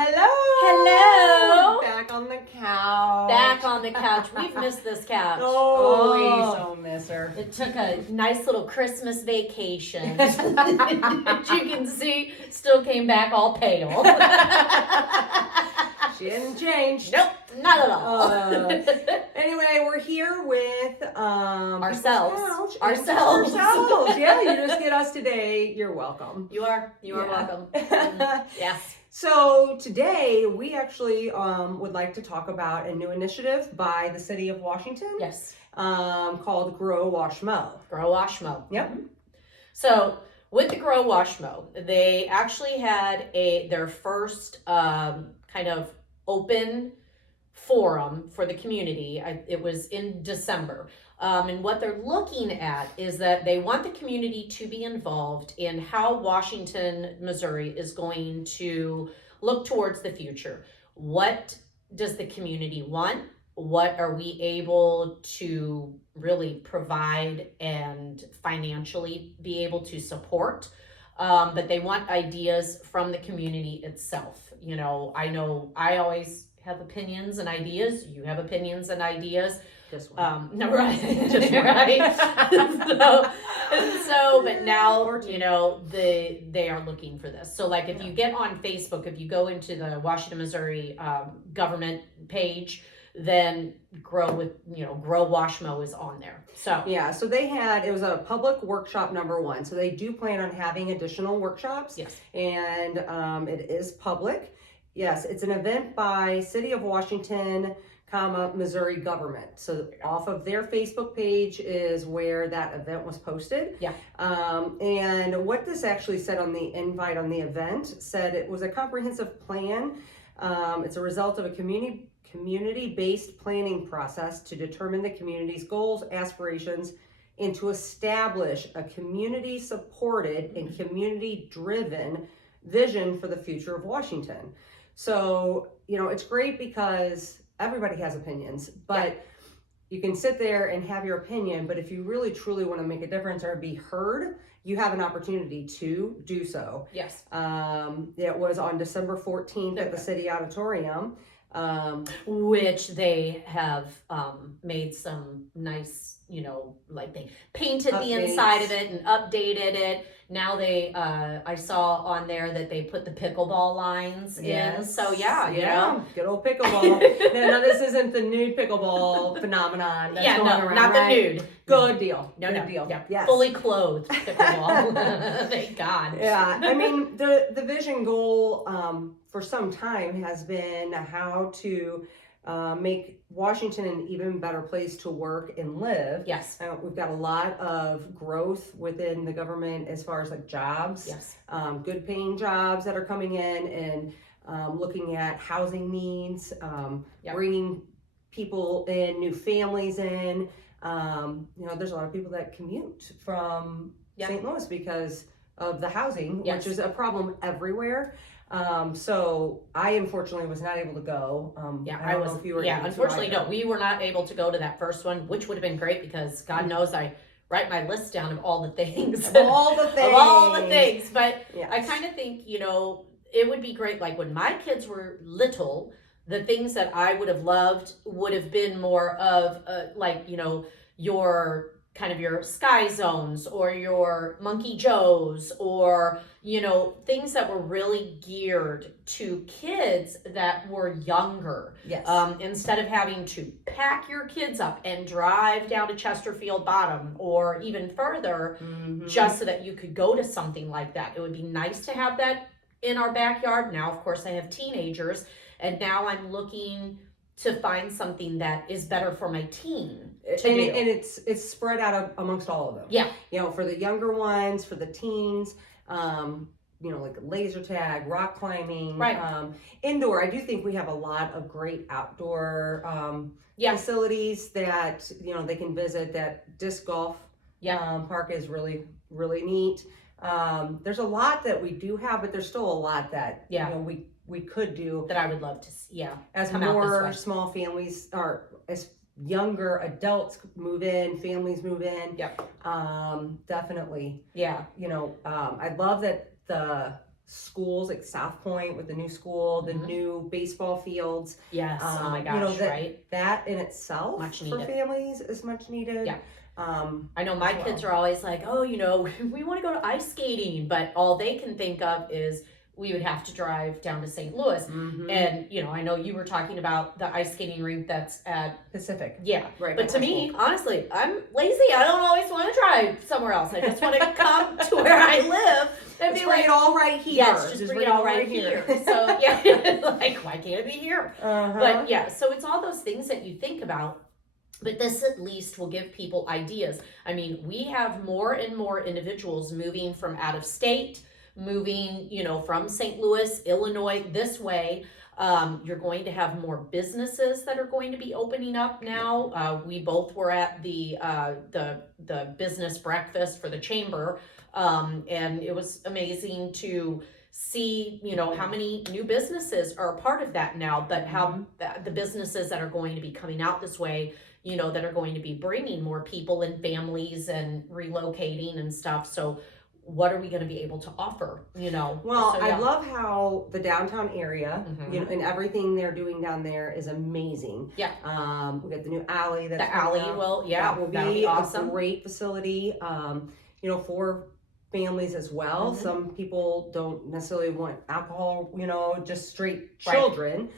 Hello! Hello! Back on the couch. Back on the couch. We've missed this couch. Oh, we so miss her. It took a nice little Christmas vacation. As you can see, still came back all pale. She didn't change. Nope, not at all. Anyway, we're here with Ourselves. Ourselves. Yeah, you just get us today. You're welcome. You are welcome. Yes. So today we actually would like to talk about a new initiative by the city of Washington. Yes. Called GrowWashMo. GrowWashMo. Yep. So with the GrowWashMo, they actually had their first kind of open forum for the community. It was in December. And what they're looking at is that they want the community to be involved in how Washington, Missouri is going to look towards the future. What does the community want? What are we able to really provide and financially be able to support? But they want ideas from the community itself. You know I always have opinions and ideas. You have opinions and ideas. Just one. No, right. Just one. Right. But now, they are looking for this. So like if you get on Facebook, if you go into the Washington, Missouri government page, then GrowWashMo is on there. So yeah, so it was a public workshop number 1. So they do plan on having additional workshops. Yes. And it is public. Yes, it's an event by City of Washington, Missouri government. So off of their Facebook page is where that event was posted. Yeah. And what this actually said on the invite on the event said it was a comprehensive plan. It's a result of a community-based planning process to determine the community's goals, aspirations, and to establish a community-supported and community-driven vision for the future of Washington. So, it's great because everybody has opinions, but you can sit there and have your opinion, but if you really truly want to make a difference or be heard, you have an opportunity to do so. Yes. It was on December 14th at the City Auditorium. Which they have made some nice, like they painted the inside of it and updated it. Now I saw on there that they put the pickleball lines in. So good old pickleball. Now this isn't the nude pickleball phenomenon that's going around, not right? the nude. Good deal. No, Good deal. Yeah. Yes. Fully clothed pickleball. Thank God. Yeah, I mean the vision goal for some time has been how to make Washington an even better place to work and live. Yes. We've got a lot of growth within the government as far as like jobs. Yes. Good paying jobs that are coming in and looking at housing needs, bringing people in, new families in. There's a lot of people that commute from St. Louis because of the housing, which is a problem everywhere. So I unfortunately was not able to go. I don't know if you were able to unfortunately, either. no, we were not able to go to that first one, which would have been great because God knows I write my list down of all the things. Of all the things. But yes. I kind of think, it would be great. Like when my kids were little, the things that I would have loved would have been more of your kind of your Sky Zones or your Monkey Joes or, things that were really geared to kids that were younger. Yes. Instead of having to pack your kids up and drive down to Chesterfield Bottom or even further, just so that you could go to something like that. It would be nice to have that in our backyard. Now, of course, I have teenagers, and now I'm looking to find something that is better for my teen to do. And it's spread out amongst all of them. Yeah. For the younger ones, for the teens, like laser tag, rock climbing, right. Indoor. I do think we have a lot of great outdoor facilities that, they can visit. That disc golf park is really, really neat. There's a lot that we do have, but there's still a lot that, we could do that I would love to see, as more small families or as younger adults move in, families move in. Yep. Definitely. Yeah. I love that the schools like South Point with the new school, the Mhm. new baseball fields. Yes. Oh my You gosh. know, Right. that in itself Much for needed. families is much needed. Yeah. Um, I know my as kids well. are always like, oh, we want to go to ice skating, but all they can think of is we would have to drive down to St. Louis. Mhm. And, I know you were talking about the ice skating rink that's at, Pacific. yeah. Right. But by to high me, school. honestly, I'm lazy. I don't always want to drive somewhere else. I just want to come to where I live and Just be bring like, it all right here. yes, just bring it all right here. So, yeah, like, why can't it be here? Uh-huh. But yeah, so it's all those things that you think about. But this at least will give people ideas. I mean, we have more and more individuals moving from out of state, moving, from St. Louis, Illinois, this way. You're going to have more businesses that are going to be opening up now. We both were at the business breakfast for the chamber, and it was amazing to see how many new businesses are a part of that now, but how the businesses that are going to be coming out this way, that are going to be bringing more people and families and relocating and stuff. So what are we going to be able to offer, Well, So, I yeah. love how the downtown area, Mhm. and everything they're doing down there is amazing. Yeah. We got the new alley that's The alley coming out. will, That will that'll be be awesome. a great facility, for families as well. Mhm. Some people don't necessarily want alcohol, just straight Right. children.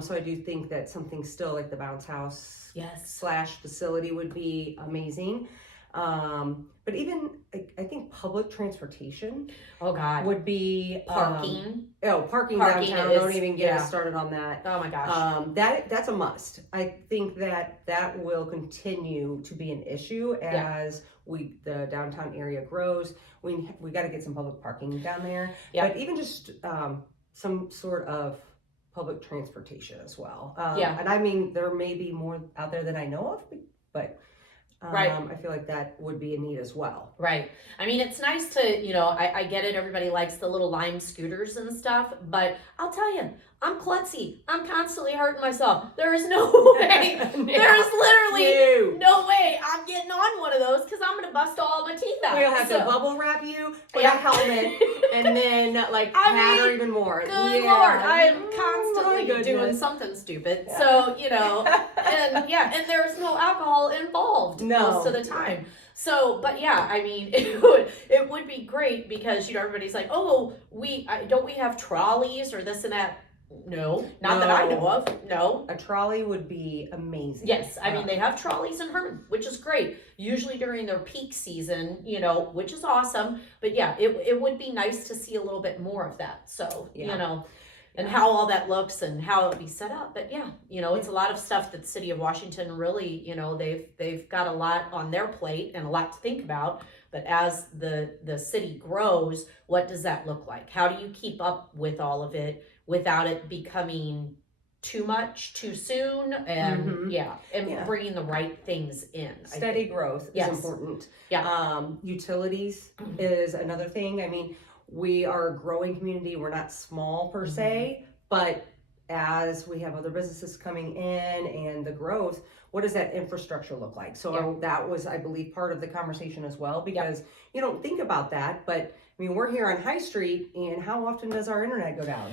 So I do think that something still like the bounce house Yes. / facility would be amazing. But even I think public transportation Oh God. would be Parking. parking Parking downtown. is- Don't even get yeah. us started on that. Oh my gosh. That's a must. I think that will continue to be an issue as the downtown area grows. We got to get some public parking down there. Yeah. But even just some sort of public transportation as well. Yeah. And I mean, there may be more out there than I know of, but Right. I feel like that would be a need as well. Right. I mean, it's nice to, I get it. Everybody likes the little Lime scooters and stuff, but I'll tell you, I'm klutzy. I'm constantly hurting myself. There is no way. There's literally no way I'm getting on one of those because I'm going to bust all my teeth out. We'll have to So- bubble wrap you, put Yeah. a helmet, and then patter even more. Good Yeah. Lord, I am Oh, constantly my doing goodness. something stupid. So, and there's no alcohol involved No. most of the time. So, but yeah, I mean, it would be great because, everybody's like, oh, don't we have trolleys or this and that? No, not that I know of. No. A trolley would be amazing. Yes, I mean, they have trolleys in Herman, which is great. Usually during their peak season, which is awesome. But yeah, it would be nice to see a little bit more of that. So, and how all that looks and how it would be set up. But yeah, it's a lot of stuff that the city of Washington really, they've got a lot on their plate and a lot to think about. But as the city grows, what does that look like? How do you keep up with all of it without it becoming too much too soon? And bringing the right things in. Steady growth is important. Yeah. Utilities is another thing. I mean, we are a growing community. We're not small per se, but as we have other businesses coming in and the growth, what does that infrastructure look like? So that was, I believe, part of the conversation as well, because you don't think about that, but I mean, we're here on High Street, and how often does our internet go down?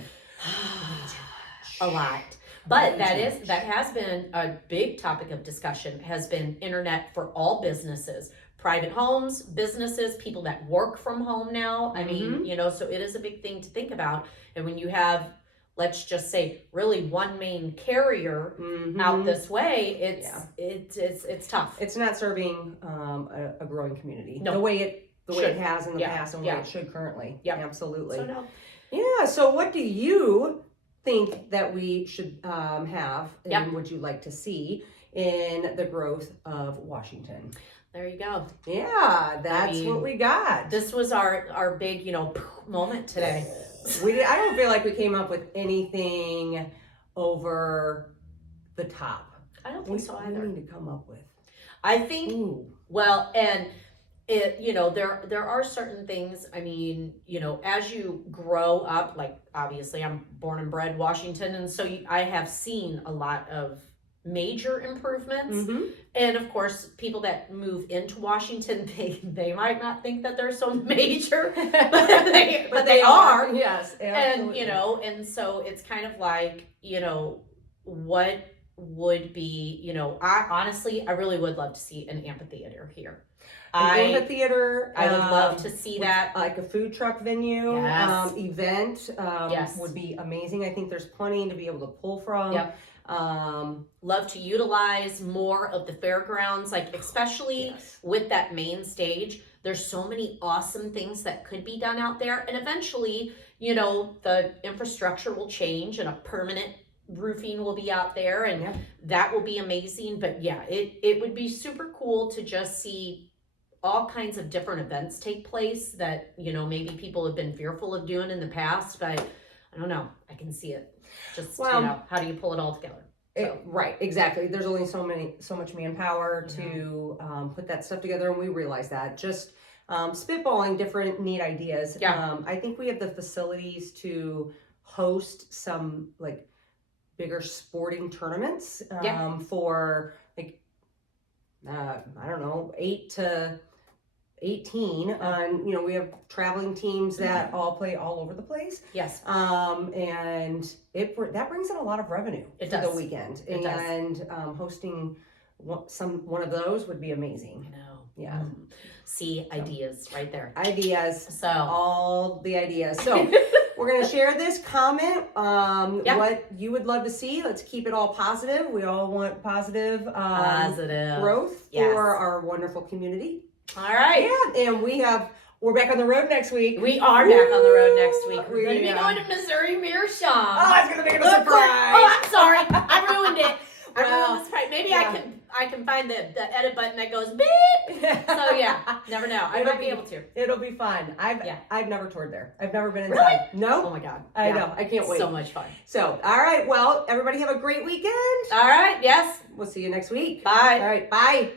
A lot. But that has been a big topic of discussion, has been internet for all businesses, private homes, businesses, people that work from home now. I mean, so it is a big thing to think about. And when you have, let's just say, really one main carrier out this way, it's tough. It's not serving a growing community No. the way it has in the Yeah. past and the way it should currently. Yeah. Absolutely. So no. Yeah. So what do you think that we should have, and would you like to see in the growth of Washington? There you go. Yeah, that's what we got. This was our big, moment today. I don't feel like we came up with anything over the top. I don't think so either. We need to come up with. I think, well, and it, there are certain things, I mean, as you grow up, like obviously I'm born and bred Washington, and so I have seen a lot of major improvements. Mm-hmm. And of course, people that move into Washington, they might not think that they're so major, but they are. Yes, absolutely. And and so it's kind of like, what would be, I really would love to see an amphitheater here. An amphitheater. I would love to see that. Like a food truck venue, Yes. Event, Yes. would be amazing. I think there's plenty to be able to pull from. Yep. Love to utilize more of the fairgrounds, like especially Yes. with that main stage. There's so many awesome things that could be done out there, and eventually, the infrastructure will change and a permanent roofing will be out there, and Yeah. that will be amazing. But yeah, it would be super cool to just see all kinds of different events take place that maybe people have been fearful of doing in the past, but I don't know, I can see it. Just Well, how do you pull it all together? Right, exactly. There's only so much manpower to put that stuff together, and we realize that. Just spitballing different neat ideas. Yeah. I think we have the facilities to host some like bigger sporting tournaments for like I don't know, 8 to 18 on, we have traveling teams that all play all over the place. Yes. And that brings in a lot of revenue It for does. the weekend. It does. And hosting one of those would be amazing. I know. Yeah. See, ideas right there. Ideas. So All the ideas. So we're going to share this comment, what you would love to see. Let's keep it all positive. We all want positive growth Yes. for our wonderful community. All right. Yeah, and we're back on the road next week. We are back on the road next week. We're going to be Yeah. going to Missouri Meershaw. Oh, it's going to be a Look, surprise. Oh, I'm sorry. I ruined it. I Well, ruined the surprise. Maybe yeah. I can find the edit button that goes beep. So yeah, never know. I might be able to. It'll be fun. Yeah. I've never toured there. I've never been Really? inside. Oh No. my God. I Yeah. know. I can't wait. So much fun. So, all right. Well, everybody have a great weekend. All right. Yes. We'll see you next week. Bye. All right. Bye.